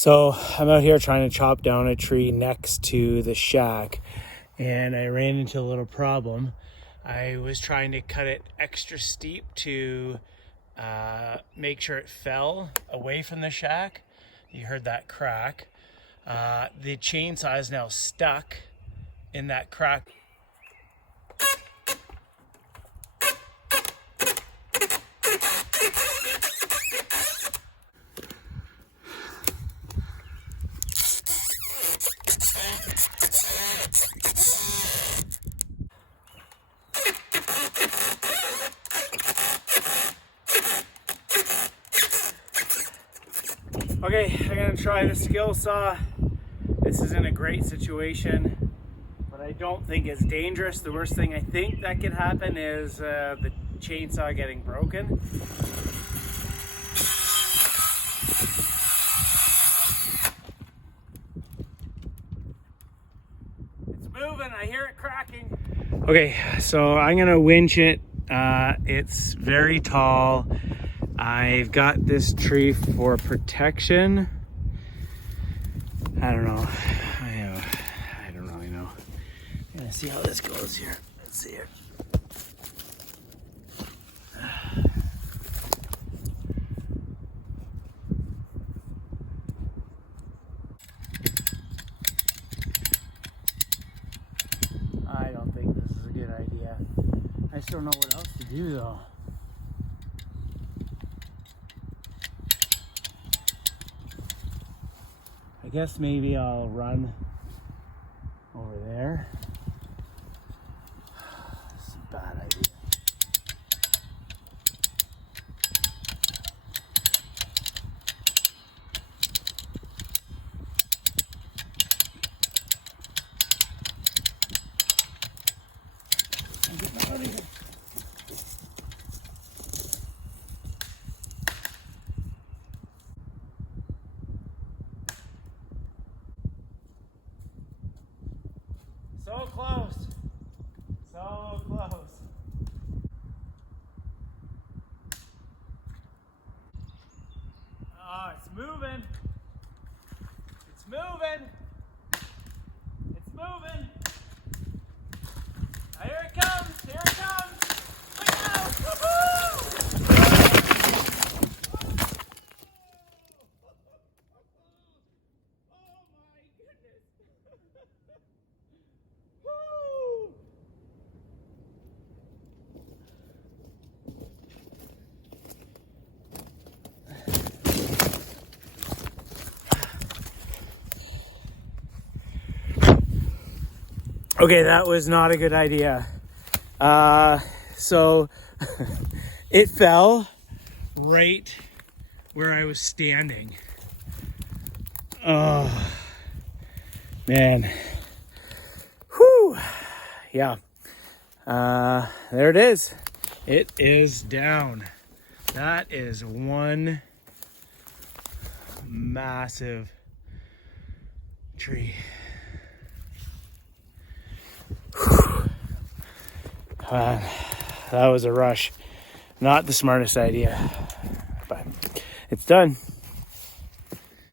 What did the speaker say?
So I'm out here trying to chop down a tree next to the shack, and I ran into a little problem. I was trying to cut it extra steep to make sure it fell away from the shack. You heard that crack. The chainsaw is now stuck in that crack. Okay, I'm gonna try the skill saw. This isn't a great situation, but I don't think it's dangerous. The worst thing I think that could happen is the chainsaw getting broken. It's moving, I hear it cracking. Okay, so I'm gonna winch it. It's very tall. I've got this tree for protection. I don't know. I don't really know. I'm gonna see how this goes here. Let's see here. I don't think this is a good idea. I just don't know what else to do though. I guess maybe I'll run over there. This is a bad idea. I'm getting out of here. So close. So close. Oh, it's moving. It's moving. It's moving. Here it comes. Here it comes. Look out. Woohoo! Oh my goodness. Woo! Okay, that was not a good idea. So it fell right where I was standing. Oh, man. Whew. Yeah. There it is. It is down. That is one massive tree. That was a rush. Not the smartest idea, but it's done.